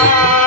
Thank you.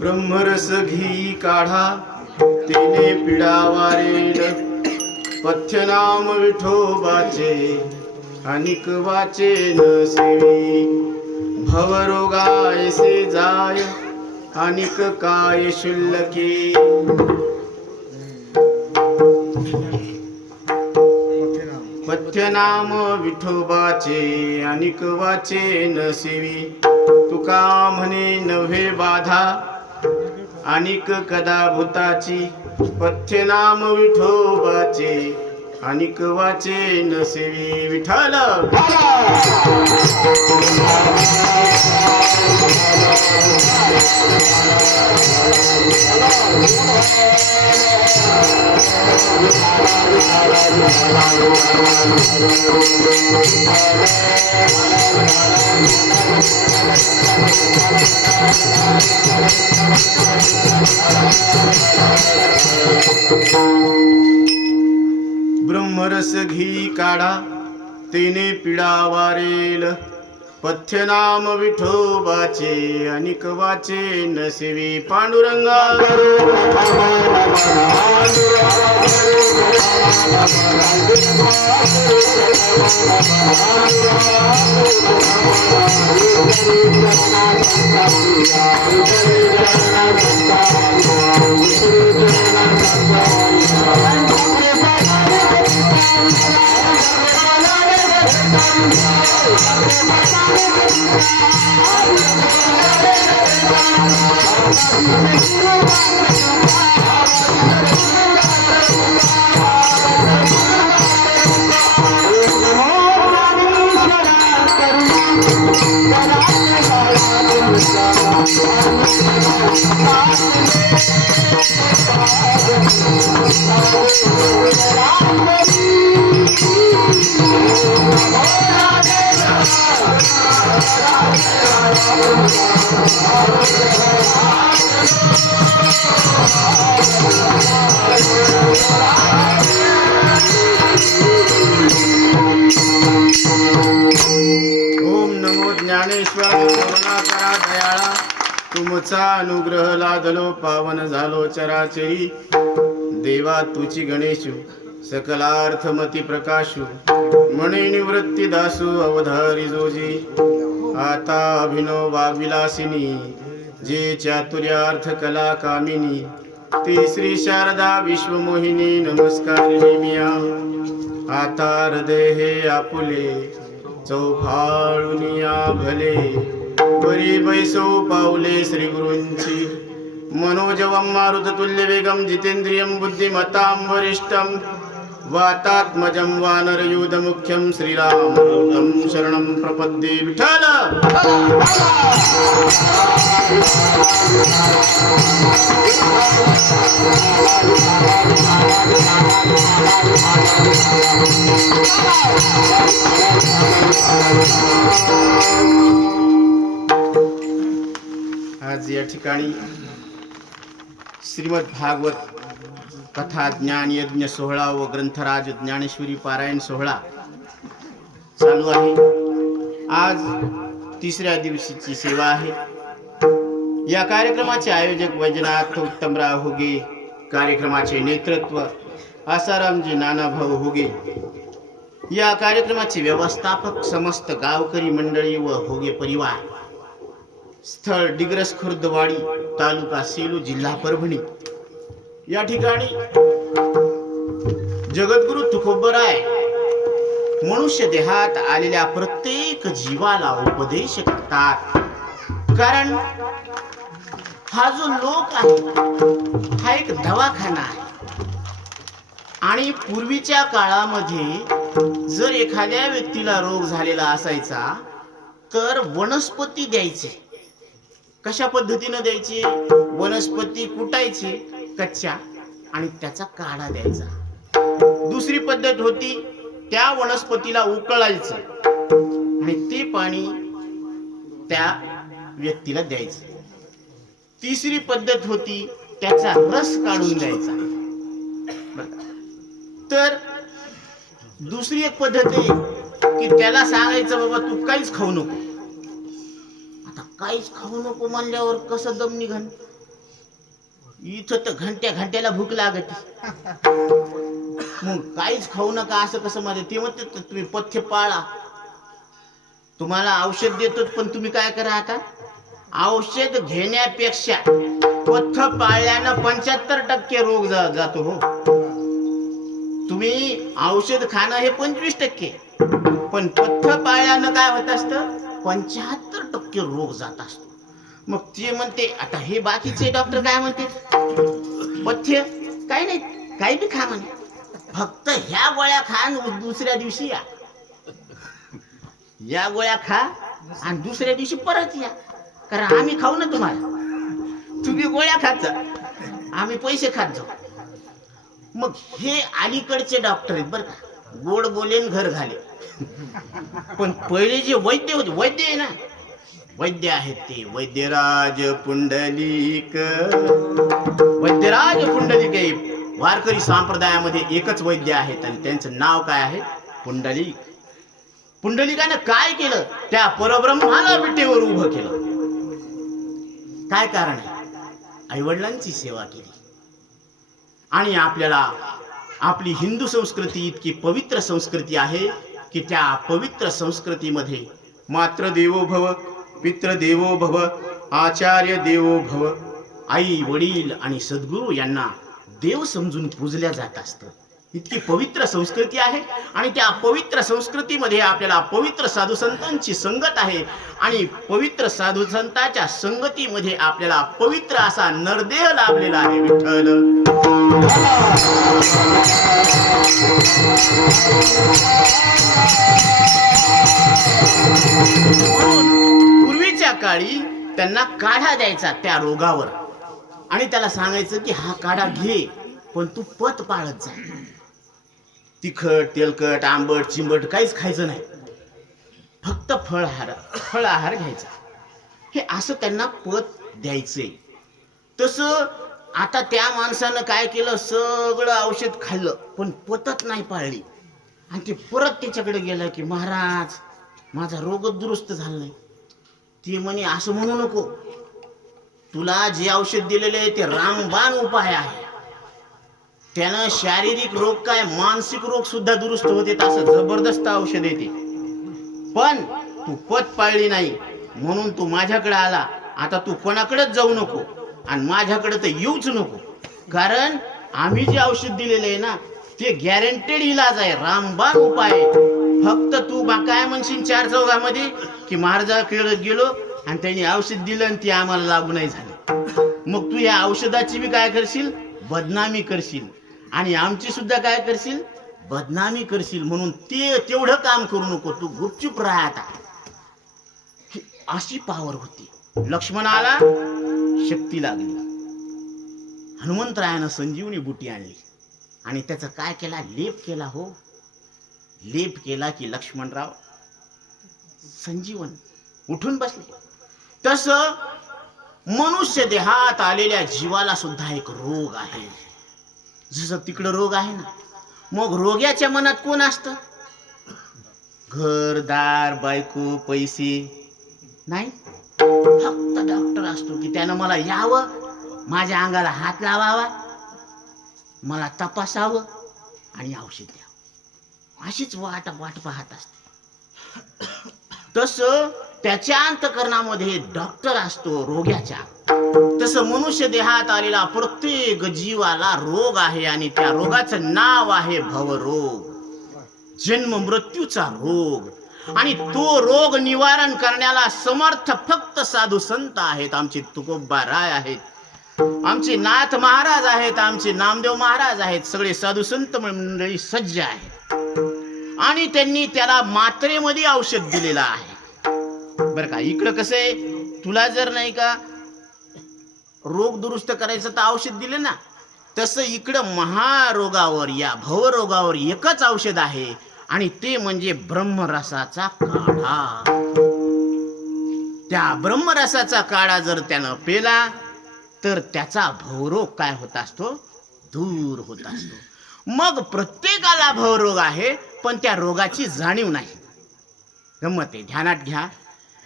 ब्रह्मरस घी काढा तेने पिडा वारेल, पथ्य नाम विठोबाचे अनिक वाचे न सेवी, भवरोगायसे जाय अनिक काय शुल्लके पथ्यनाम विठोबाचे अनिक वाचे न सेवी तुका म्हणे नव्हे बाधा अनिक कदा भूताची पथ्यनाम विठोबाचे अनिक वाचे न सेवी विठ्ठल ब्रह्मरस घी काढा तेने पिडा वारेल पथ्यनाम विठोबाचे अनिक वाचे न सेवी पांडुरंगा करुणाकरा दयाळा तुमचा अनुग्रह लादलो पावन झालो चराचरी देवा तुची गणेशू सकलार्थमती प्रकाशू म्हणे निवृत्ती दासू अवधारी जोजी आता अभिनव वाग्विलासिनी जे चातुर्यार्थ कला कामिनी ती श्री शारदा विश्वमोहिनी नमस्कारिणी मिया आता हृदय हे आपुले चौफाळुनिया भले बरी बैसो पावले श्री गुरूंची मनोजवं मारुततुल्य वेगं जितेंद्रियं बुद्धिमतां वरिष्ठं वातात्मजं वानरयूथ मुख्यं श्रीरामदूतं शरणं प्रपद्ये विठ्ठल आज या ठिकाणी श्रीमद भागवत कथा ज्ञान यज्ञ सोहळा व ग्रंथराज ज्ञानेश्वरी पारायण सोहळा चालू आहे. आज तिसऱ्या दिवशीची सेवा आहे. या कार्यक्रमाचे आयोजक वैजनाथ उत्तमराव हुगे, कार्यक्रमाचे नेतृत्व आसारामजी नानाभाऊ हुगे, या कार्यक्रमाचे व्यवस्थापक समस्त गावकरी मंडळी व हुगे परिवार. स्थळ डिग्रस खुर्दवाडी, तालुका सेलू, जिल्हा परभणी. या ठिकाणी जगद्गुरु तुकोबराय मनुष्य देहात आलेल्या प्रत्येक जीवाला उपदेश करतात. कारण हा जो लोक आहे हा एक दवाखाना आहे आणि पूर्वीच्या काळामध्ये जर एखाद्या व्यक्तीला रोग झालेला असायचा तर वनस्पती द्यायचे. कशा पद्धतीने द्यायची? वनस्पती कुटायची कच्च्या आणि त्याचा काढा द्यायचा. दुसरी पद्धत होती त्या वनस्पतीला उकळायचं आणि ते पाणी त्या व्यक्तीला द्यायचं. तिसरी पद्धत होती त्याचा रस काढून द्यायचा. तर दुसरी एक पद्धत आहे की त्याला सांगायचं बाबा तू काहीच खाऊ नको. आता काहीच खाऊ नको म्हणल्यावर कसं दम निघन? इथं तर घंट्याला भूक लागते. मग काहीच खाऊ नका असं कसं मध्ये? ते म्हणते तुम्ही पथ्य पाळा. तुम्हाला औषध देतो, पण तुम्ही काय करा आता, औषध घेण्यापेक्षा पथ्य पाळल्यानं 75% रोग जातो हो. तुम्ही औषध खाणं हे 25%, पण पथ्य पाळल्यानं काय होत असतं, 75% रोग जात असतो. मग ते म्हणते, आता हे बाकीचे डॉक्टर काय म्हणते, पथ्य काही नाही, काही बी खा म्हणे, फक्त ह्या गोळ्या खा आणि दुसऱ्या दिवशी या गोळ्या खा आणि दुसऱ्या दिवशी परत या, कारण आम्ही खाऊ ना तुम्हाला, तुम्ही गोळ्या खात जा, आम्ही पैसे खात जाऊ. मग हे अलीकडचे डॉक्टर आहेत बरं का, गोड बोलेन घर घाले. पण पहिले जे वैद्य होते, वैद्य आहे ना, वैद्य आहेत ते वैद्यराज पुंडलिक. वैद्यराज पुंडलिक आहे. वारकरी संप्रदायामध्ये एकच वैद्य आहेत आणि त्यांचं नाव काय आहे, पुंडलिक. पुंडलिकाने काय केलं, त्या परब्रह्माला विटेवर उभं केलं. काय कारण आहे, आईवडिलांची सेवा केली. आणि आपल्याला आपली हिंदू संस्कृती इतकी पवित्र संस्कृती आहे की त्या पवित्र संस्कृतीमध्ये मात्र देवो भव, पितृ देवो भव, आचार्य देवो भव, आई वडील आणि सद्गुरू यांना देव समजून पूजल्या जात असतं. इतकी पवित्र संस्कृती आहे आणि त्या पवित्र संस्कृतीमध्ये आपल्याला पवित्र साधू संतांची संगत आहे आणि पवित्र साधू संतांच्या संगतीमध्ये आपल्याला पवित्र असा नरदेह लाभलेला आहे. विठ्ठल पूर्वीच्या काळी त्यांना काढा द्यायचा त्या रोगावर आणि त्याला सांगायचं की हा काढा घे, पण तू पथ पाळत जा. तिखट, तेलकट, आंबट, चिंबट काहीच खायचं नाही, फक्त फळाहार घ्यायचा. हे असं त्यांना पथ द्यायचंय. तसं आता त्या माणसानं काय केलं, सगळं औषध खाल्लं पण पथच नाही पाळली आणि ते परत त्याच्याकडे गेलं की महाराज माझा रोगच दुरुस्त झाला नाही. ते म्हणे असं म्हणू नको, तुला जे औषध दिलेले आहे ते रामबाण उपाय आहे. त्यानं शारीरिक रोग काय मानसिक रोग सुद्धा दुरुस्त होते, असं जबरदस्त औषध येते. पण तू पथ पाळली नाही म्हणून तू माझ्याकडे आला. आता तू कोणाकडेच जाऊ नको आणि माझ्याकडे तर येऊच नको, कारण आम्ही जे औषध दिलेले आहे ना ते गॅरंटेड इलाज आहे, रामबाण उपाय आहे. फक्त तू काय म्हणशील चार चौघामध्ये की महाराजाकडे गेलो आणि त्यांनी औषध दिलं आणि ते आम्हाला लागू नाही झालं, मग तू या औषधाची बी काय करशील, बदनामी करशील आणि आमची सुद्धा काय करशील, बदनामी करशील. म्हणून ते तेवढं काम करू नको, तू गुपचूप राहा. आता अशी पावर होती. लक्ष्मणाला शक्ती लागली, हनुमंतरायानं संजीवनी बुटी आणली आणि त्याचा काय केला, लेप केला. हो, लेप केला की लक्ष्मणराव संजीवन उठून बसले. तसं मनुष्य देहात आलेल्या जीवाला सुद्धा एक रोग आहे. जसं तिकडं रोग आहे ना, मग रोग्याच्या मनात कोण असतं, घरदार, बायको, पैसे नाही, फक्त डॉक्टर असतो की त्यानं मला यावं, माझ्या अंगाला हात लावावा, मला तपासावं आणि औषध द्यावं, अशीच वाट पाहत असते. तसं त्याच्या अंतःकरणामध्ये डॉक्टर असतो रोग्याच्या. तसं मनुष्य देहात आलेला प्रत्येक जीवाला रोग आहे आणि त्या रोगाचं नाव आहे भवरोग, जन्म मृत्यूचा रोग. आणि तो रोग निवारण करण्याला समर्थ फक्त साधू संत आहेत. आमचे तुकोबा राय आहेत, आमचे नाथ महाराज आहेत, आमचे नामदेव महाराज आहेत, सगळे साधू संत मंडळी सज्ज आहेत आणि त्यांनी त्याला मात्रेमध्ये औषध दिलेलं आहे. बरं का, इकडं कसं आहे, तुला जर नाही का रोग दुरुस्त करायचं तर औषध दिलं ना, तसं इकडं महारोगावर, या भवरोगावर एकच औषध आहे आणि ते म्हणजे ब्रह्मरसाचा काढा. त्या ब्रह्मरसाचा काढा जर त्यानं पेला तर त्याचा भवरोग काय होत असतो, दूर होत असतो. मग प्रत्येकाला भवरोग आहे पण त्या रोगाची जाणीव नाही. गंमत आहे, ध्यानात घ्या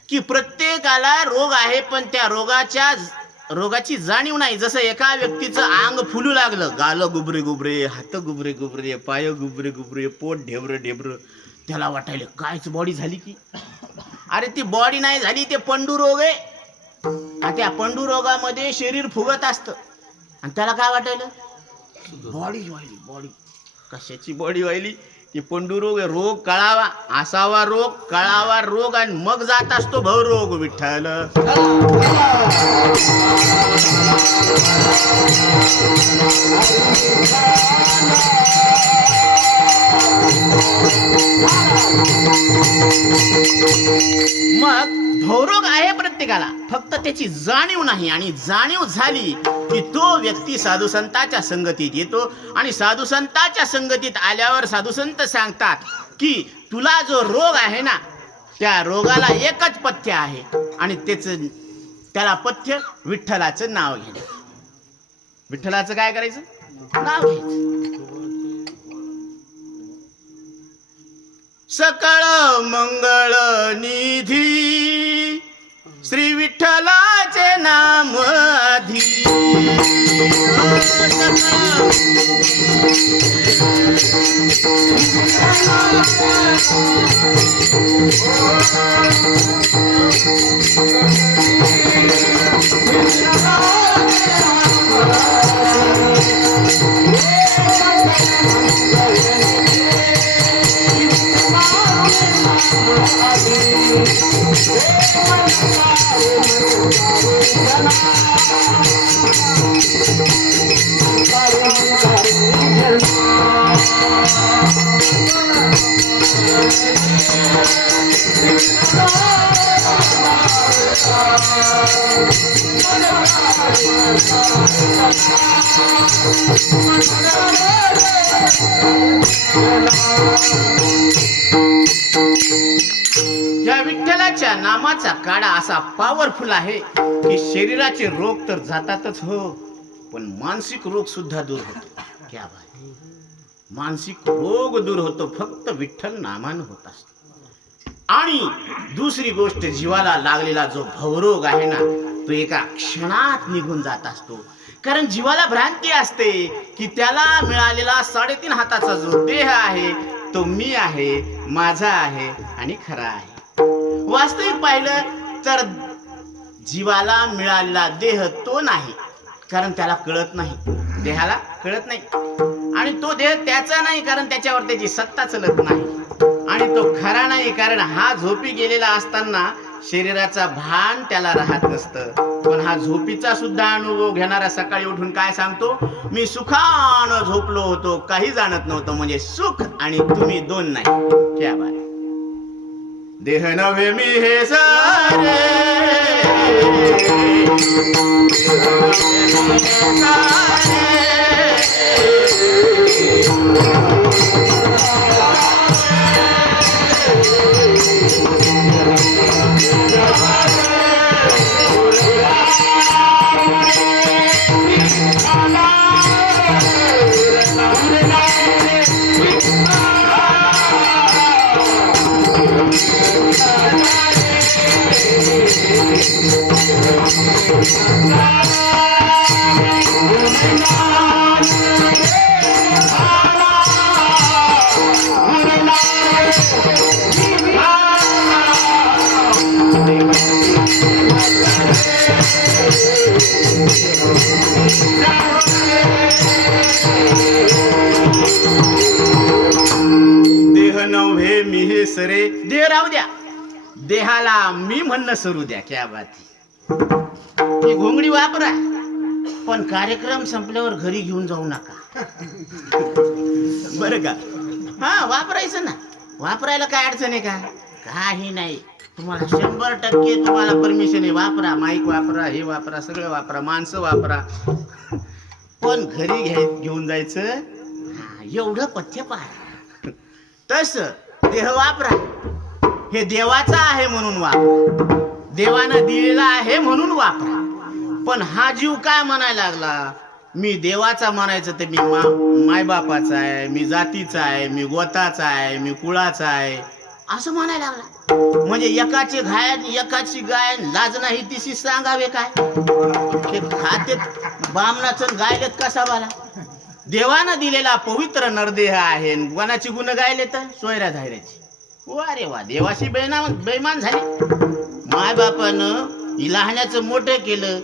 की प्रत्येकाला रोग आहे पण त्या रोगाची जाणीव नाही. जसं एका व्यक्तीचं अंग फुलू लागलं, गाल गुबरे गुबरे, हात गुबरे गुबरे, पाय गुबरे गुबरे, पोट ढेबर ढेबर, त्याला वाटायला कायच बॉडी झाली की. अरे ती बॉडी नाही झाली, ते पंडू रोग आहे. आणि त्या पंडू रोगामध्ये शरीर फुगत असतं आणि त्याला काय वाटायलं, बॉडी व्हायली. बॉडी कशाची बॉडी व्हायली? ती पंडू रोग आहे. रोग कळावा, असावा रोग, कळावा रोग, आणि मग जात असतो भवरोग. विठ्ठल मग भवरोग आहे प्रत्येकाला, फक्त त्याची जाणीव नाही. आणि जाणीव झाली की तो व्यक्ती साधू संतांच्या संगतीत येतो. आणि साधू संतांच्या संगतीत आल्यावर साधू संत सांगतात की तुला जो रोग आहे ना, त्या रोगाला एकच पथ्य आहे, आणि त्याला पथ्य विठ्ठलाचं नाव घेणं. विठ्ठलाचं काय करायचं? नाव घ्यायचं. सकळ मंगळ निधी श्री विठ्ठलाचे नाम आधी. या विठ्ठलाच्या नामाचा काढा असा पॉवरफुल आहे की शरीराचे रोग तर जातातच हो, पण मानसिक रोग सुद्धा दूर होतो. क्या बात! मानसिक रोग दूर होतो फक्त विठ्ठल नामानं होत असतो. आणि दुसरी गोष्ट, जीवाला लागलेला जो भवरोग आहे ना, तो एका क्षणात निघून जात असतो. कारण जीवाला भ्रांती असते की त्याला मिळालेला 3.5 हाताचा जो देह आहे तो मी आहे, माझा आहे आणि खरा आहे. वास्तविक पाहिलं तर जीवाला मिळालेला देह तो नाही, कारण त्याला कळत नाही, देहाला कळत नाही. आणि तो देह त्याचा नाही, कारण त्याच्यावर त्याची सत्ता चलत नाही. आणि तो खरा नाही, कारण हा झोपी गेलेला असताना शरीराचा भान त्याला राहत नसतं. पण हा झोपीचा सुद्धा अनुभव घेणारा सकाळी उठून काय सांगतो, मी सुखानं झोपलो होतो, काही जाणत नव्हतं. म्हणजे सुख आणि तुम्ही दोन नाही. क्या बात! देह नव्हे मी हे सारे, देह नव्हे मी हे सरे, देह राहू द्या, देहाला मी म्हणणं सरू द्या. क्या बात! ही घोंगडी वापरा, पण कार्यक्रम संपल्यावर घरी घेऊन जाऊ नका. बरं का? हा, वापरायचं ना, वापरायला काय अडचण आहे का? काही नाही. तुम्हाला 100% तुम्हाला परमिशन आहे, वापरा. माईक वापरा, हे वापरा, सगळं वापरा, माणसं वापरा, पण घरी घेऊन जायचं एवढं पथ्य पाहा. तस देह वापरा, हे देवाचा आहे म्हणून वापरा, देवानं दिलेला आहे म्हणून वापरा. पण हा जीव काय म्हणायला लागला, मी देवाचा म्हणायचं तर मी मायबापाचा आहे, मी जातीचा आहे, मी गोताचा आहे, मी कुळाचा आहे असं म्हणायला लागला. म्हणजे एकाचे घायन एकाची गायन, लाज नाही तिशी सांगावे काय. हे खातेत बामणाचं गायलेत कसा बाला. देवानं दिलेला पवित्र नरदेह आहे, वनाची गुण गायले तर सोयऱ्या धायऱ्याची. वा रे वा, देवाशी बेईमान झाली. माय बापानं लहाण्याचं मोठं केलं,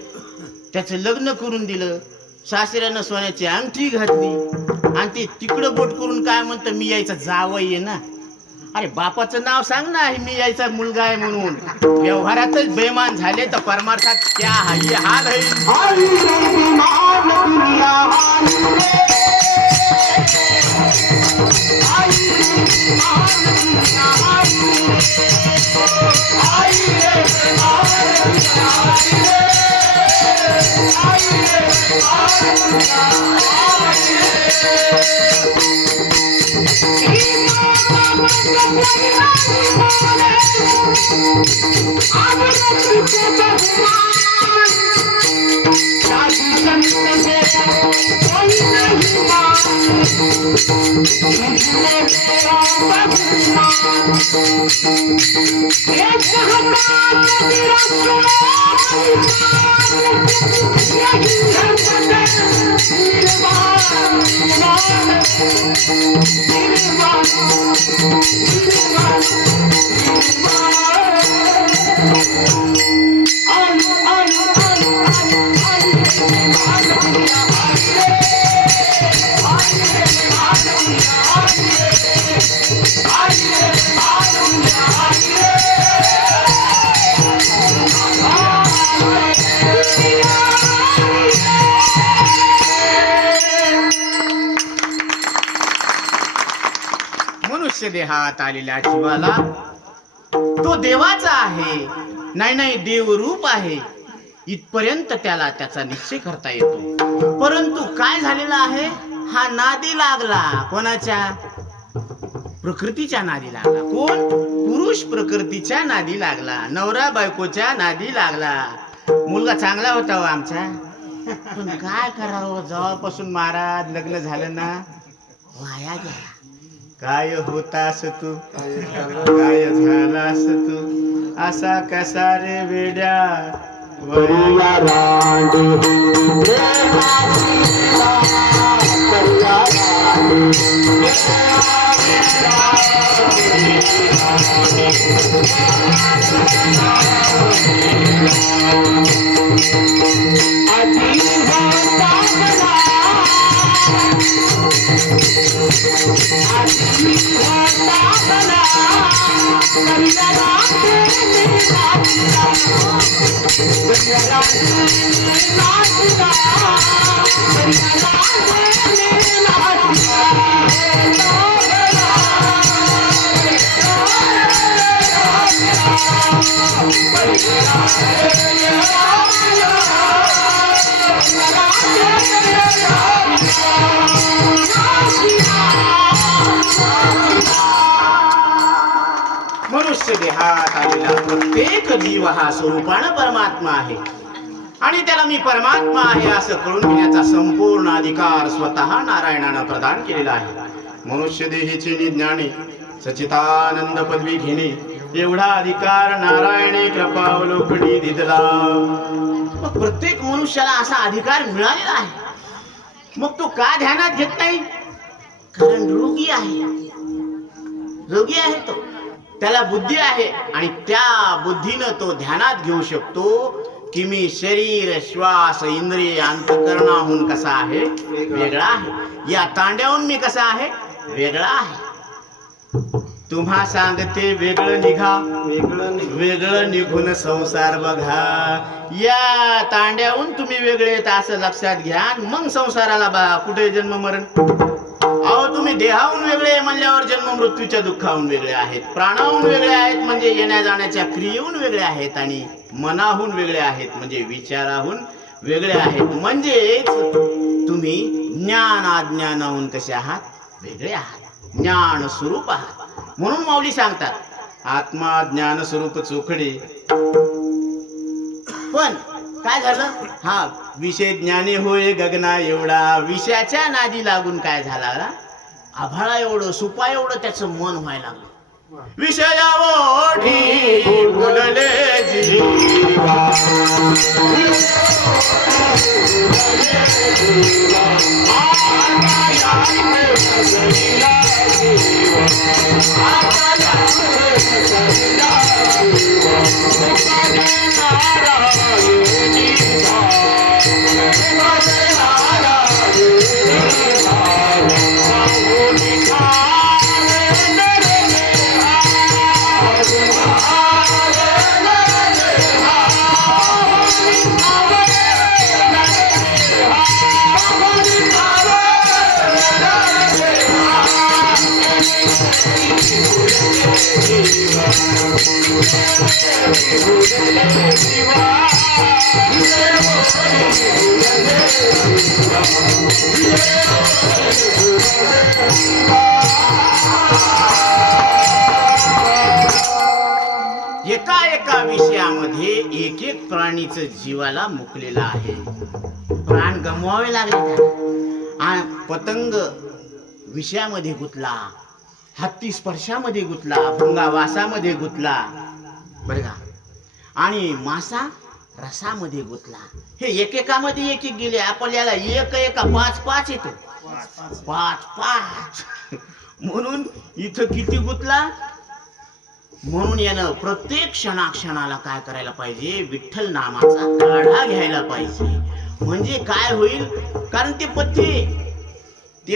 त्याचं लग्न करून दिलं, सासऱ्यानं सोन्याची अंगठी घातली आणि ते तिकडं बोट करून काय म्हणतं मी यायचा जावई आहे ना. अरे बापाचं नाव सांग ना, मी यायचा मुलगा आहे म्हणून. व्यवहारातच बेईमान झाले तर परमार्थात क्या हाल है. मनुष्य देहात आलेल्या जीवाला तो देवाचा आहे, नाही देवरूप आहे इथपर्यंत त्याला त्याचा निश्चय करता येतो. परंतु काय झालेला आहे, हा नादी लागला. कोणाच्या? प्रकृतीच्या नादी लागला. कोण? पुरुष प्रकृतीच्या नादी लागला, नवरा बायकोच्या नादी लागला. मुलगा चांगला होता हो आमचा, पण काय करावं, जेव्हापासून महाराज लग्न झालं ना वाया गेला. काय होतास तू, काय झालास तू, असा कसा रे वेड्या मनुष्य देहात आलेला प्रत्येक जीव हा स्वरूपानं परमात्मा आहे आणि त्याला मी परमात्मा आहे असं कळून घेण्याचा संपूर्ण अधिकार स्वतः नारायणानं प्रदान केलेला आहे. मनुष्य देहीचे निज्ञाने सच्चिदानंद पदवी घेणे एवढा अधिकार नारायणे कृपावलोकनी दिला. प्रत्येक मनुष्याला असा अधिकार मिळालेला आहे. मग तो का ध्यानात घेत नाही? कारण रोगी आहे तो. त्याला बुद्धी आहे आणि त्या बुद्धीनं तो ध्यानात घेऊ शकतो की मी शरीर श्वास इंद्रिय अंतकरणाहून कसा आहे वेगळा आहे, या तांड्याहून मी कसा आहे वेगळा आहे. तुम्हा सांगते वेगळं निघा, वेगळं निघून संसार बघा. या तांड्याहून तुम्ही वेगळे असं लक्षात घ्या, मग संसाराला बघा कुठे जन्म मरण. अहो तुम्ही देहाहून वेगळे म्हणल्यावर जन्म मृत्यूच्या दुःखाहून वेगळे आहेत, प्राणाहून वेगळे आहेत म्हणजे येण्या जाण्याच्या क्रियेहून वेगळे आहेत, आणि मनाहून वेगळे आहेत म्हणजे विचाराहून वेगळे आहेत. म्हणजेच तुम्ही ज्ञान अज्ञानाहून कसे आहात वेगळे आहात, ज्ञान स्वरूप आहात. म्हणून माऊली सांगतात आत्मा ज्ञान स्वरूप चोखडे. पण काय झालं, हा विषय ज्ञानी होय गगना एवढा. विषयाच्या नादी लागून काय झाला, आभाळा एवढं सुपा एवढं त्याचं मन व्हायला लागलं. विषयावोढी बोलले जीवा, एका एका विषयामध्ये एक एक प्राणीचं जीवाला मुकलेला आहे. प्राण गमवावे लागले त्याला. आणि पतंग विषयामध्ये गुंतला, हत्ती स्पर्शामध्ये गुंतला, भुंगा वासामध्ये गुंतला, बरं का, आणि मासा रसामध्ये गुंतला. हे एकेकामध्ये एक एक गेले. आपल्याला एक एका पाच पाच येतो, पाच पाच. म्हणून इथं किती गुंतला. म्हणून यानं प्रत्येक क्षणाक्षणाला काय करायला पाहिजे, विठ्ठल नामाचा काढा घ्यायला पाहिजे. म्हणजे काय होईल, कारण ते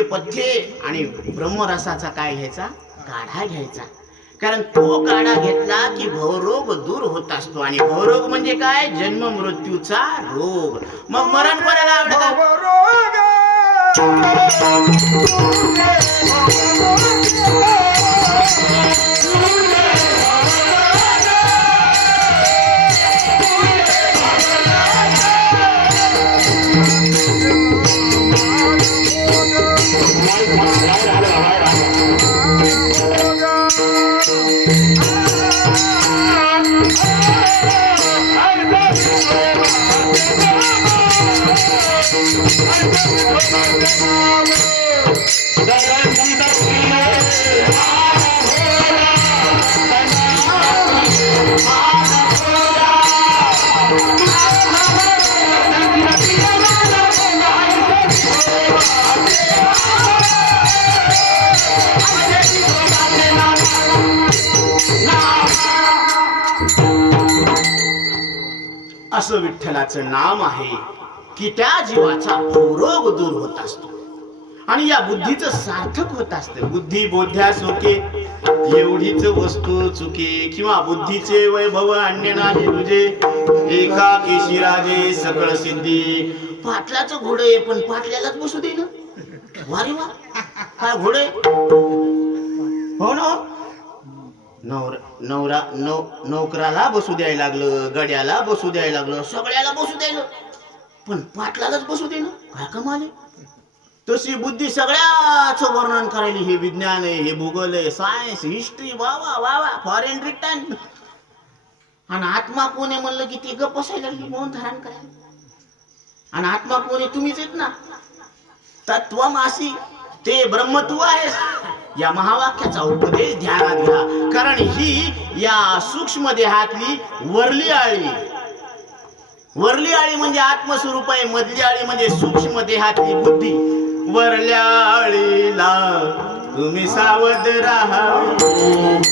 पथ्ये आणि ब्रह्मरसाचा काय घ्यायचा, काढा घ्यायचा. कारण तो काढा घेतला की भवरोग दूर होत असतो. आणि भवरोग म्हणजे काय, जन्म मृत्यूचा रोग. मग मरण कोणाला आवडतं. असं विठ्ठलाचं नाम आहे की त्या जीवाचा रोग दूर होत असतो. आणि या बुद्धीचं सार्थक होत असतं. बुद्धी बोध्या सोके एवढीच वस्तू चुके, किंवा बुद्धीचे वैभव अन्य नाही तुझे, एका केशी राजे सकळ सिद्धी. पाटलाचं घोडं आहे पण पाटल्यालाच बसू दे ना. वारे वा, काय घोडे. हो ना, नोकराला बसू द्यायला लागलं, गड्याला बसू द्यायला लागलं, सगळ्याला बसू द्यायला, पण पाटलालाच बसू दे ना. काय कमाल आहे. तशी बुद्धी सगळ्याच वर्णन करायली. हे विज्ञान आहे, हे भूगोल आहे, सायन्स, हिस्ट्री, वा वा वा वा, फॉरेन रिटर्न. आणि आत्मा कोण आहे म्हणलं की ती गप्प बसायला लागली, मौन धारण करायला. आणि आत्मा कोण आहे, तुम्हीच आहेत ना. तत्वमासी, ते ब्रह्म तू आहेस. या महावाक्याचा उपदेश ध्यानात घ्या. कारण ही या सूक्ष्म देहातली वरली आळी. वरली आळी म्हणजे आत्मस्वरूप आहे, मधली आळी म्हणजे सूक्ष्म देहातली बुद्धी. वरल्या आळीला तुम्ही सावध राहावे.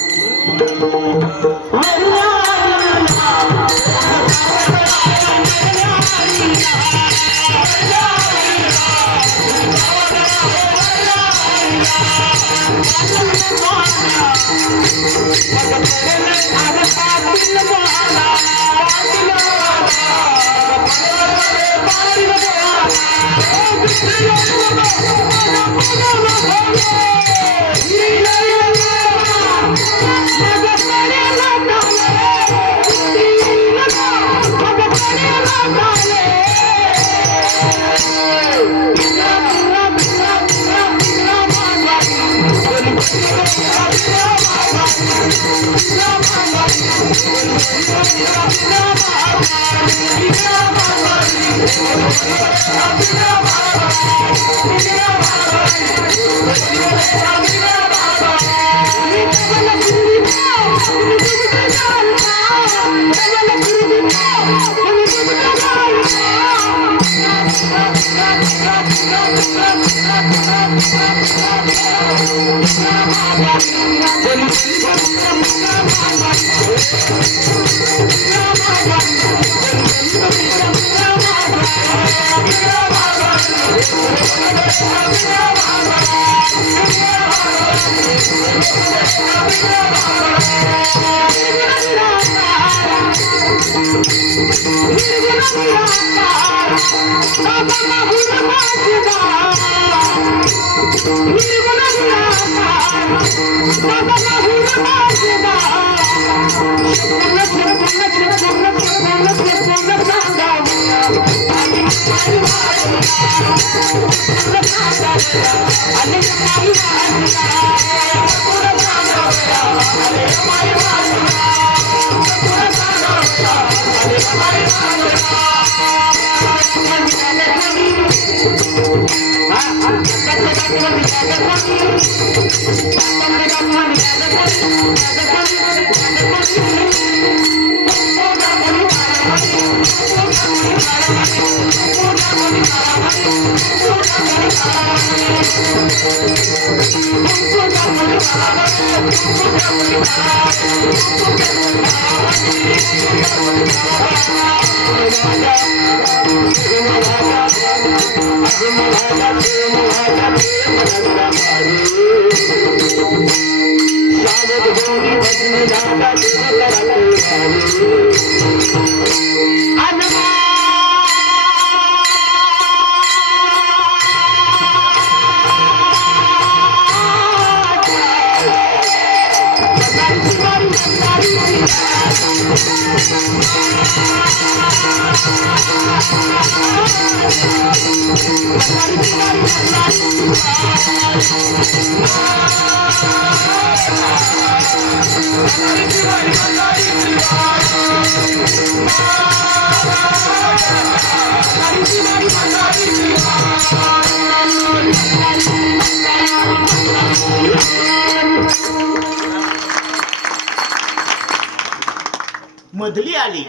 मधली आली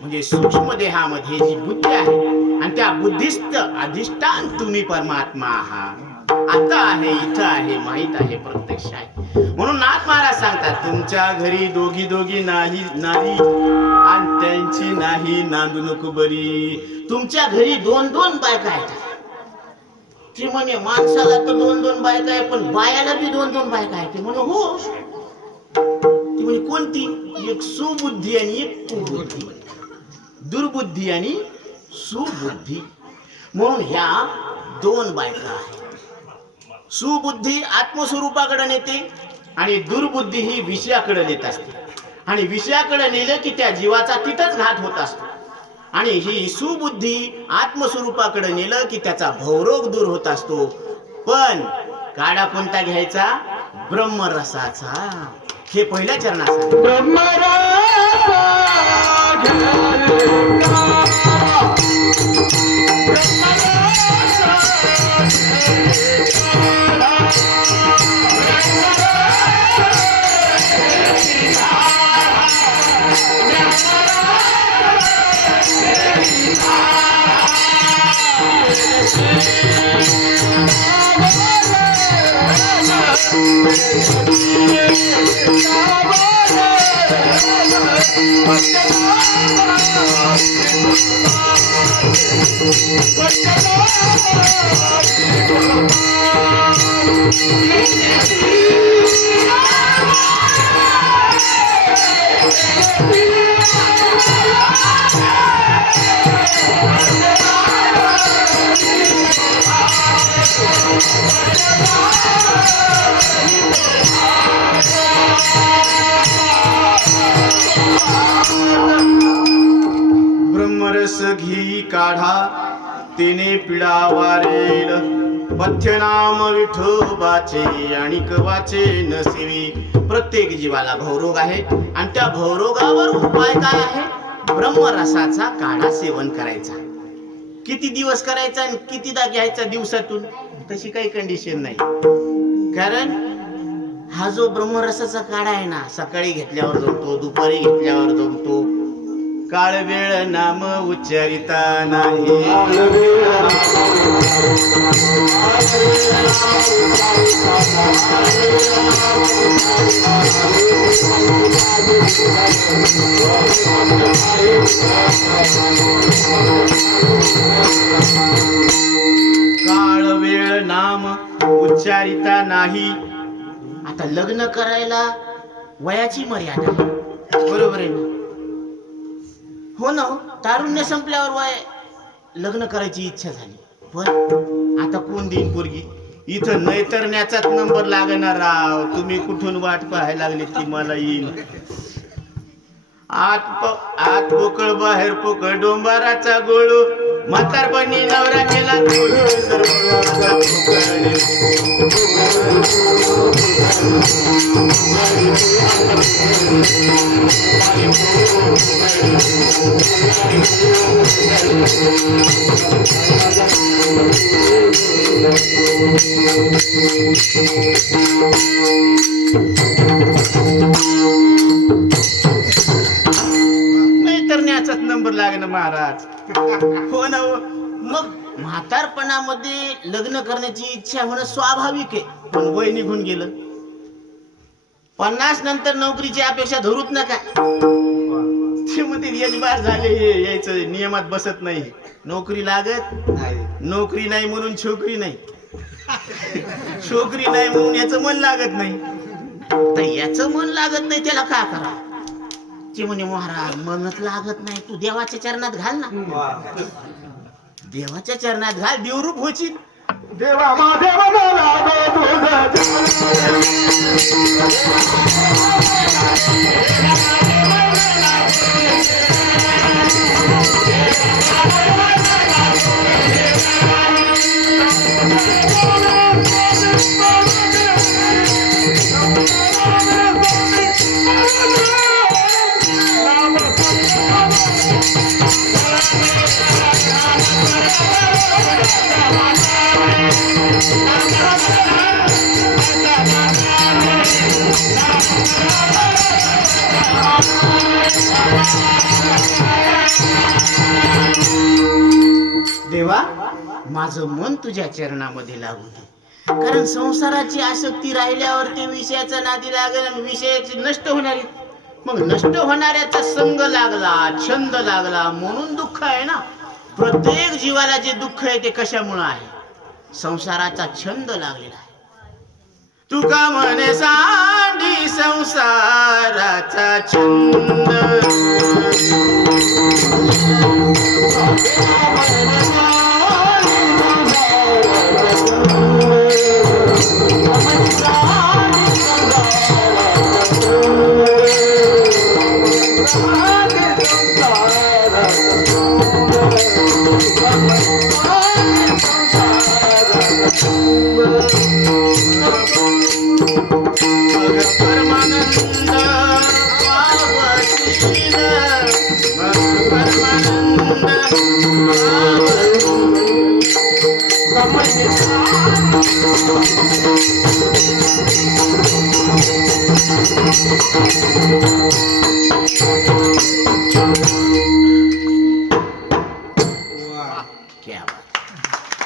म्हणजे सूक्ष्म देहामध्ये जी बुद्धी आहे आणि त्या बुद्धीस्त अधिष्ठान तुम्ही परमात्मा आहात. आता आहे, इथं आहे, माहित आहे, प्रत्यक्ष आहे. म्हणून नाथ महाराज सांगतात, तुमच्या घरी दोघी दोघी नाही नारी आणि त्यांची नाही नांदू नको बरी. तुमच्या घरी दोन दोन बायका आहेत. ती म्हणे माणसाला तर दोन दोन बायका आहे, पण बायाला बी दोन दोन बायका आहेत. ते म्हणे हो. ती म्हणे कोणती? एक सुबुद्धी आणि एक कुबुद्धी, दुर्बुद्धी आणि सुबुद्धी. म्हणून ह्या दोन बायका आहेत. सुबुद्धी आत्मस्वरूपाकडे नेते आणि दुर्बुद्धी ही विषयाकडे नेत असते. आणि विषयाकडे नेलं की त्या जीवाचा तिथंच घात होत असतो. आणि ही सुबुद्धी आत्मस्वरूपाकडे नेलं की त्याचा भवरोग दूर होत असतो. पण काढा कोणता घ्यायचा? ब्रह्मरसाचा. हे पहिल्या चरणाचा ब्रह्मरस घी काढा तेने पिढा वारेल. पथ्य नाम विठोबाचे आणिक वाचे नसिवी. प्रत्येक जीवाला भवरोग आहे आणि त्या भवरोगावर उपाय काय आहे? ब्रह्मरसाचा काढा सेवन करायचा. किती दिवस करायचा आणि कितीदा घ्यायचा दिवसातून तशी काही कंडिशन नाही. कारण हा जो ब्रह्मरसाचा काढा आहे ना, सकाळी घेतल्यावर जमतो, दुपारी घेतल्यावर जमतो, काळ वेळ नाम उच्चारिता नाही. काळ वेळ नाम उच्चारिता नाही. आता लग्न करायला वयाची मर्यादा आहे. बरोबर आहे ना? हो ना. तारुण्य संपल्यावर वय लग्न करायची इच्छा झाली, पण आता कोण देईन पोरगी? इथं नैतरण्याचाच नंबर लागणार राव. तुम्ही कुठून वाट पाहायला लागले की मला येईल? आत पोकळ बाहेर पोकळ डोंबाराचा गोळू, म्हातारपणी नवरा केला तरण्याचाच नंबर लागणार महाराज. हो ना. मग म्हातारपणामध्ये लग्न करण्याची इच्छा होणं स्वाभाविक आहे, पण वय निघून गेलं. 50 नंतर नोकरीची अपेक्षा धरूच नका. ते मध्ये यजबार झाले यायचं नियमात बसत नाही. नोकरी लागत नाही. नोकरी नाही म्हणून छोकरी नाही, छोकरी नाही म्हणून याचं मन लागत नाही. तर याचं मन लागत नाही त्याला का करा? ते म्हणे महाराज मनच लागत नाही, तू देवाच्या चरणात घाल ना. देवाच्या चरणात घाल, देवरूप होशील. देवा देवा माझं मन तुझ्या चरणामध्ये लागू दे. कारण संसाराची आसक्ती राहिल्यावर ते विषयाचा नादी लागेल आणि विषयाची नष्ट होणारी. मग नष्ट होणाऱ्याचा संग लागला, छंद लागला म्हणून दुःख आहे ना. प्रत्येक जीवाला जे दुःख आहे ते कशामुळे आहे? संसाराचा छंद लागलेला आहे. तुका म्हणे सांडी संसाराचा छंद,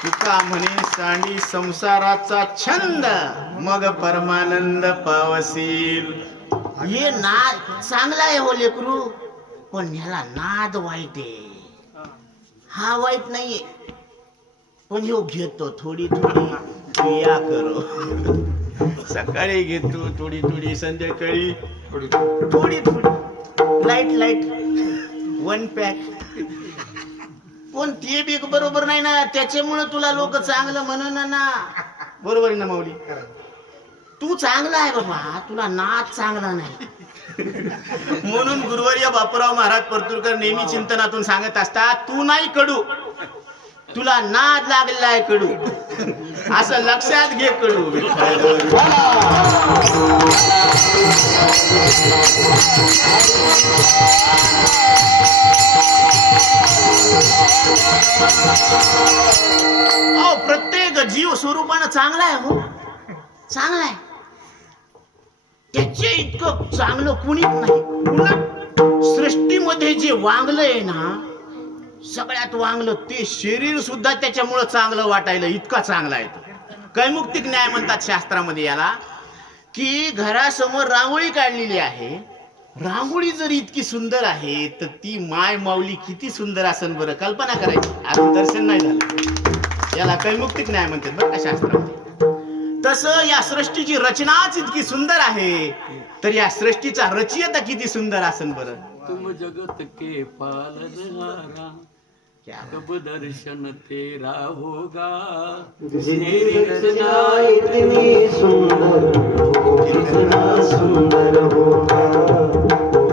तुका म्हणे सांडी संसाराचा छंद, मग परमानंद पावसील. हे नाद चांगला आहे हो लेकरू, पण ह्याला नाद वाईट आहे. हा वाईट नाहीये, पण ह्यो घेतो थोडी थोडी क्रिया करो. सकाळी घेतो थोडी थोडी, संध्याकाळी थोडी थोडी, लाईट लाईट 1 पॅक. पण ते बी बरोबर नाही ना. त्याच्यामुळे तुला लोक चांगलं म्हणन ना. बरोबर आहे ना माऊली? तू चांगला आहे बाबा, तुला नाद चांगला नाही. म्हणून गुरुवर्य बापूराव महाराज परतूरकर नेहमी चिंतनातून सांगत असतात, तू नाही कडू, तुला नाद लागलेला आहे कडू. असं लक्षात घे कडू. प्रत्येक जीव स्वरूपानं चांगला आहे हो, चांगला आहे. त्याच्या इतकं चांगलं कुणीच नाही. सृष्टीमध्ये जे वांगलंय ना, सगळ्यात वांगलं ते शरीर सुद्धा त्याच्यामुळं चांगलं वाटायला इतका चांगला आहे. कैमुक्तिक न्याय म्हणतात शास्त्रामध्ये याला, की घरासमोर रांगोळी काढलेली आहे. रांगोळी जर इतकी सुंदर आहे तर ती माय माऊली किती सुंदर असेल बरं. कल्पना करायची. अजून दर्शन नाही झालं. याला कैमुक्तिक न्याय म्हणतात बरं का शास्त्रामध्ये. तसं या सृष्टीची रचनाच इतकी सुंदर आहे तर या सृष्टीचा रचयिता किती सुंदर असेल बरं. तुम जगत के पालनहारा कब दर्शन तेरा होगा. तेरी रचना इतनी सुंदर, कितना सुंदर होगा,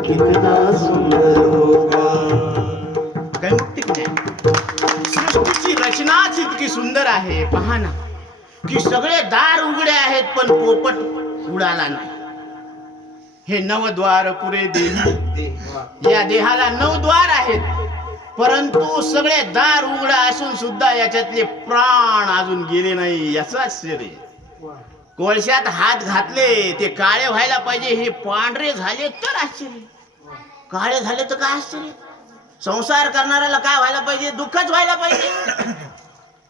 कितना सुंदर होगा. कैमुक्तिक न्याय. सृष्टीची रचनाच इतकी सुंदर आहे. पहा ना, की सगळे दार उघडे आहेत पण पोपट उडाला नाही. हे नवद्वार पुरे देही. या देहाला 9 द्वार आहेत परंतु सगळे दार उघडा असून सुद्धा याच्यातले प्राण अजून गेले नाही. याचं आश्चर्य. कोळशात हात घातले ते काळे व्हायला पाहिजे, हे पांढरे झाले तर आश्चर्य. काळे झाले तर काय आश्चर्य. संसार करणाऱ्याला काय व्हायला पाहिजे, दुःखच व्हायला पाहिजे.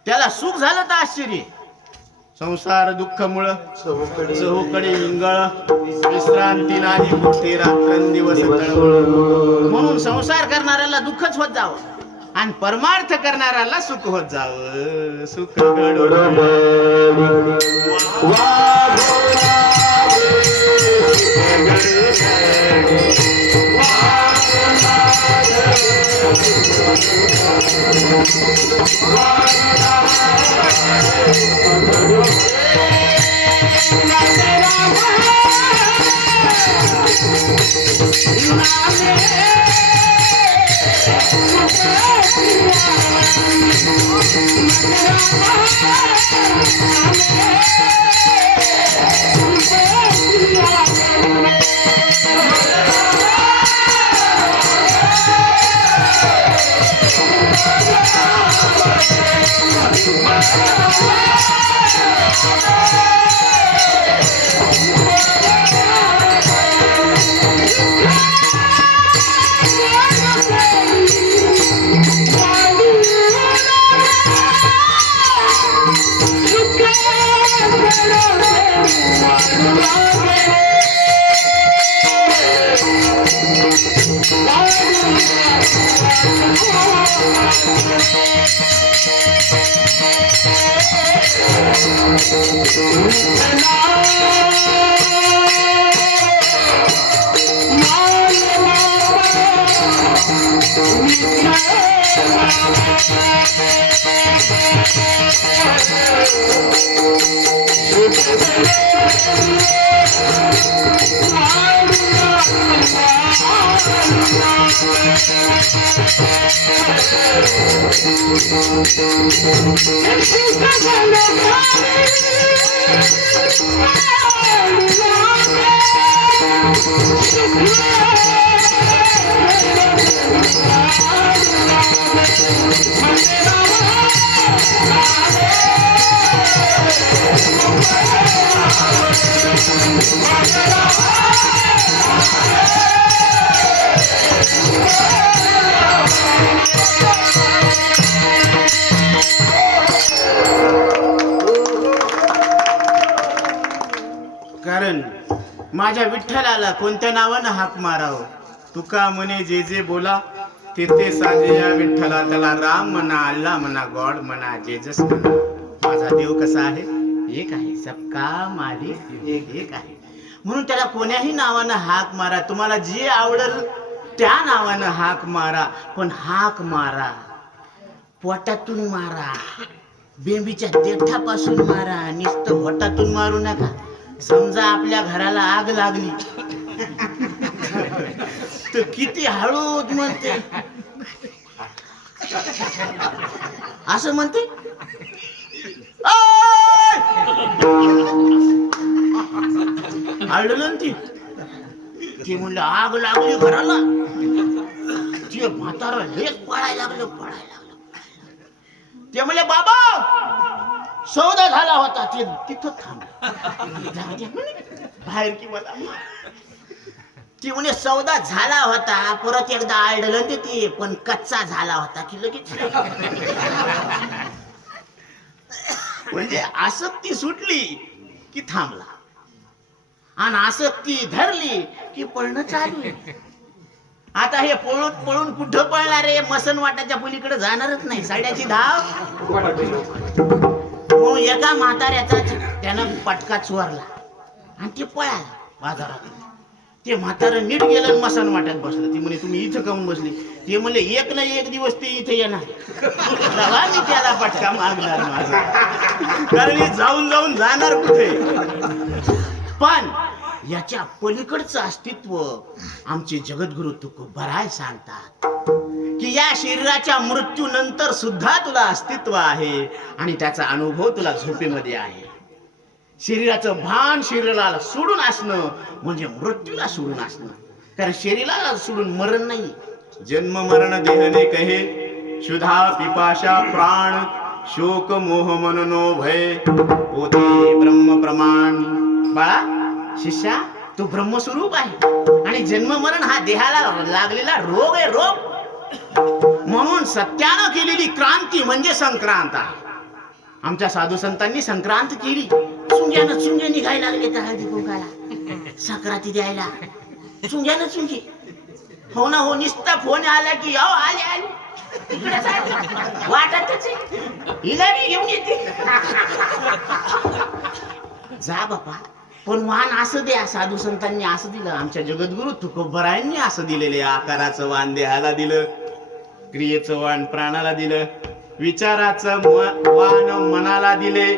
त्याला सुख झालं तर आश्चर्य. संसार दुःख मुळ चहूकडे इंगळ, विश्रांती नाही कुठे रात्रंदिवस तळमळ. म्हणून संसार करणाऱ्याला दुःखच होत जावं आणि परमार्थ करणाऱ्याला सुख होत जावं. सुख कारण माझ्या विठ्ठलाला कोणत्या नावानं हाक मारावं. तुका म्हणे जे जे बोला ते ते साजे या विठ्ठला. त्याला राम म्हणा, अल्ला म्हणा, गॉड म्हणा, जेजस म्हणा. माझा देव कसा आहे, एक आहे. सबका मालिक एक आहे. म्हणून त्याला कोण्याही नावानं हाक मारा. तुम्हाला जे आवडेल त्या नावानं हाक मारा. पण हाक मारा, पोटातून मारा, बेंबीच्या देठापासून मारा. नुसतं पोटातून मारू नका. समजा आपल्या घराला आग लागली तर किती हळूच म्हणते, असं म्हणते. आळलं ती म्हणलं आग लागली घराला. ते म्हातारा हेच पळायला लागलं. ते म्हणले बाबा सौदा झाला होता. ते तिथं थांब बाहेर की मला. ती म्हणे सौदा झाला होता, परत एकदा आढळलं ते पण कच्चा झाला होता की लगेच म्हणजे आसक्ती सुटली की थांबला, आणि आसक्ती धरली की पळणं चालू आहे. आता हे पळून पळून कुठं पळणार आहे? मसन वाटाच्या पलीकडे जाणारच नाही, साड्याची धाव. मग एका म्हाताऱ्याचा त्यानं पटका चोरला आणि ते पळाला बाजारात. ते म्हातारं नीट गेलं मसन वाट्यात बसलं. ती म्हणे तुम्ही इथं काऊन बसली? ते म्हणले एक ना एक दिवस ते इथे येणार, तेव्हा मी त्याला पटका मागणार माझा, कारण हे जाऊन जाऊन जाणार कुठे. पण याच्या पलीकडचं अस्तित्व आमचे जगद्गुरु तुकोबराय सांगतात की या शरीराच्या मृत्यूनंतर सुद्धा तुला अस्तित्व आहे आणि त्याचा अनुभव तुला झोपेमध्ये आहे. शरीराचं भान शरीराला सोडून असणं म्हणजे मृत्यूला सोडून असणं, कारण शरीराला सोडून मरण नाही. जन्म मरण देहने कहे, क्षुधा पिपाशा प्राण, शोक मोह मन नो भय, पोते ब्रह्म प्रमाण. बाळा शिष्या, तू ब्रह्मस्वरूप आहे आणि जन्म मरण हा देहाला लागलेला रोग आहे, रोग. म्हणून सत्यानं केलेली क्रांती म्हणजे संक्रांत आहे. आमच्या साधू संतांनी संक्रांत केली, चुंग्यानं चुंगे निघायला लागले तर हळदी कुंकाला संक्रांती द्यायला. चुंग्यानं चुंगी, हो ना हो, निस्ता फोन आला की अहो आले आले वाटतच हिला बी घेऊन येते. जा बापा, पण वाण असं द्या. साधू संतांनी असं दिलं, आमच्या जगद्गुरु तुकोबरायांनी असं दिलेले. आकाराचं वाण देहाला दिलं, क्रियेचं वाण प्राणाला दिलं, विचाराचं वाण मनाला दिले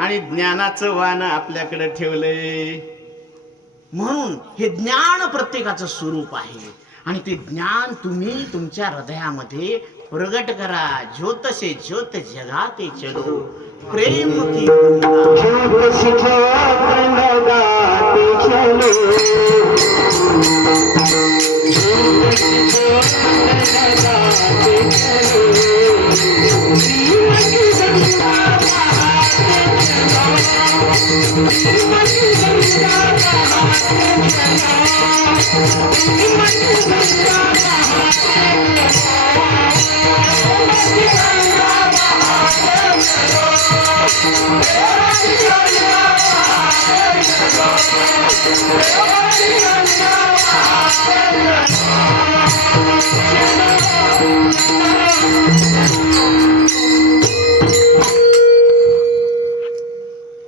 आणि ज्ञानाचं वाण आपल्याकडे ठेवलंय. म्हणून हे ज्ञान प्रत्येकाचं स्वरूप आहे आणि ते ज्ञान तुम्ही तुमच्या हृदयामध्ये प्रगट करा. ज्योत से ज्योत जगाते चलो, प्रेम की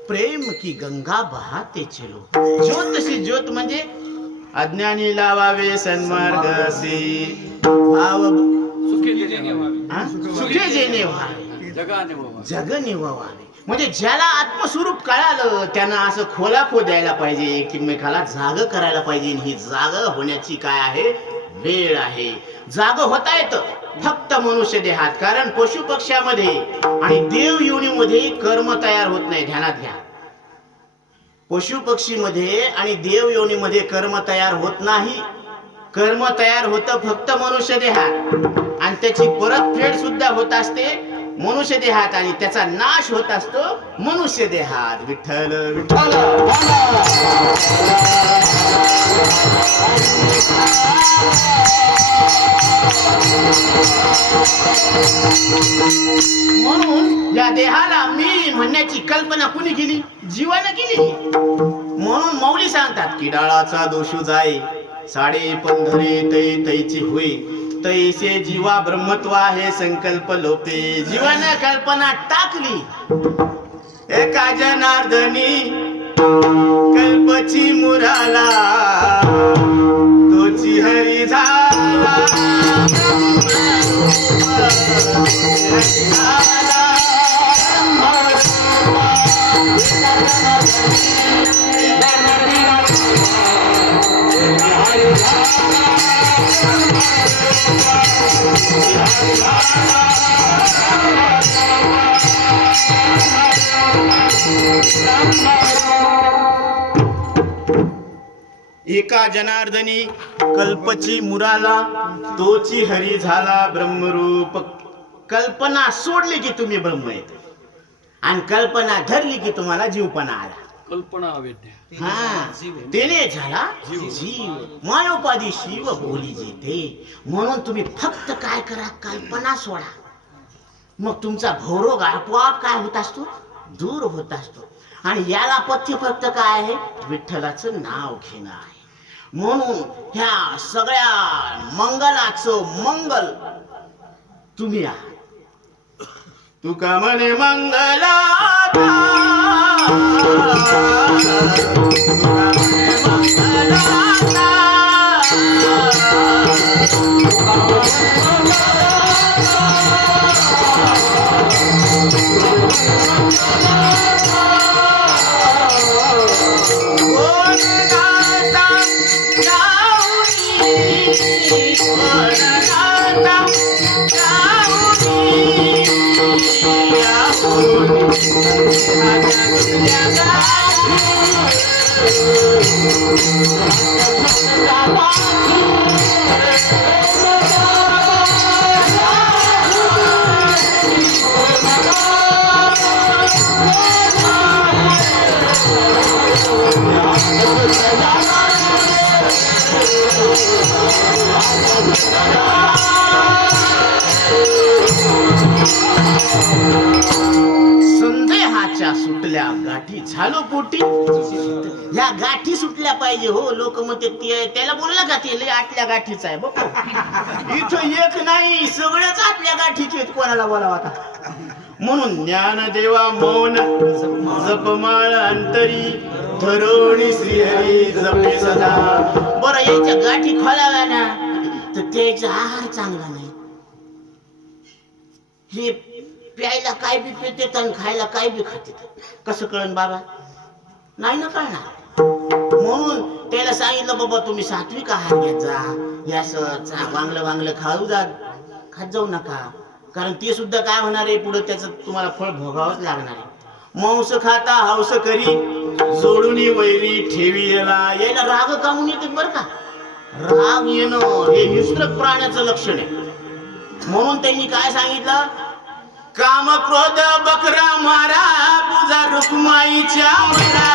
प्रेम की गंगा बहाते चलो. ज्योत से ज्योत म्हणजे अज्ञानी लावावे सन्मार्गसी, भाव सुखे जेणे व्हावे, जग निववावे. म्हणजे ज्याला आत्मस्वरूप कळालं त्यानं असं खोलाखो द्यायला पाहिजे, एकमेकाला जाग करायला पाहिजे. ही जाग होण्याची काय आहे? वेळ आहे. जाग होता येतं फक्त मनुष्य देहात, कारण पशु पक्ष्यामध्ये आणि देव योनीमध्ये कर्म तयार होत नाही. ध्यानात घ्या, पशु पक्षी मध्ये आणि देव योनीमध्ये कर्म तयार होत नाही. कर्म तयार होतं फक्त मनुष्य देहात आणि त्याची परतफेड सुद्धा होत असते मनुष्य देहात आणि त्याचा नाश होत असतो मनुष्य देहात. विठ्ठल विठ्ठल. म्हणून या देहाला मी म्हणण्याची कल्पना कुणी केली? जीवानं केली. म्हणून मौली सांगतात की डाळाचा दोषू जाई, साडे पंधरे तै तैची होई, तैसे जीवा ब्रह्मत्व आहे संकल्प लोपे. जीवानं कल्पना टाकली, एका जनार्दनी कल्पची मुराला, तोची हरी झाला. एका जनार्दनी कल्पची मुराला, तोची हरी झाला ब्रह्मरूप. कल्पना सोडली की तुम्ही ब्रह्म येत आणि कल्पना धरली की तुम्हाला जीवपणा आला. कल्पना अवेद्या हा तेने झाला जीव मायोपाधी शिव बोली जेथे. म्हणून तुम्ही फक्त काय करा, कल्पना सोडा, मग तुमचा भवरोग आपोआप काय होत असतो, दूर होत असतो. आणि याला पथ्य फक्त काय आहे, विठ्ठलाचं नाव घेणं आहे. म्हणून ह्या सगळ्या मंगलाचं मंगल तुम्ही आहात. तुका म्हणे मंगलाता, संदेहाच्या सुटल्या गाठी झालो पोटी. ह्या गाठी सुटल्या पाहिजे हो. लोक म्हणते त्याला बोलला का ते लय आतल्या गाठीच आहे बाबा. इथं एक नाही, सगळेच आतल्या गाठीचे आहेत, कोणाला बोलावं आता. म्हणून ज्ञानदेवा मौन जपमाळ अंतरी धरोणी श्रीहरी जपे सदा. बरं याच्या गाठी खोलाव्या ना तर त्याचा आहार चांगला नाही. हे प्यायला काय बी पितात आणि खायला काय बी खातात. कसं कळन बाबा, नाही ना कळणार. म्हणून त्याला सांगितलं बाबा तुम्ही सात्विक आहार घेत जा, हे असं वांगलं खात जाऊ नका. कारण ते सुद्धा काय होणार आहे, पुढे त्याचं तुम्हाला फळ भोगावंच लागणार आहे. मांस खाता हौस करी सोडून वैरी ठेवी याला राग कामून येते बरं का. राग येणं हे हिंस्र प्राण्याचं लक्षण आहे. म्हणून त्यांनी काय सांगितलं, काम क्रोध बकरा मारा पूजा रुक्माईच्या मरा.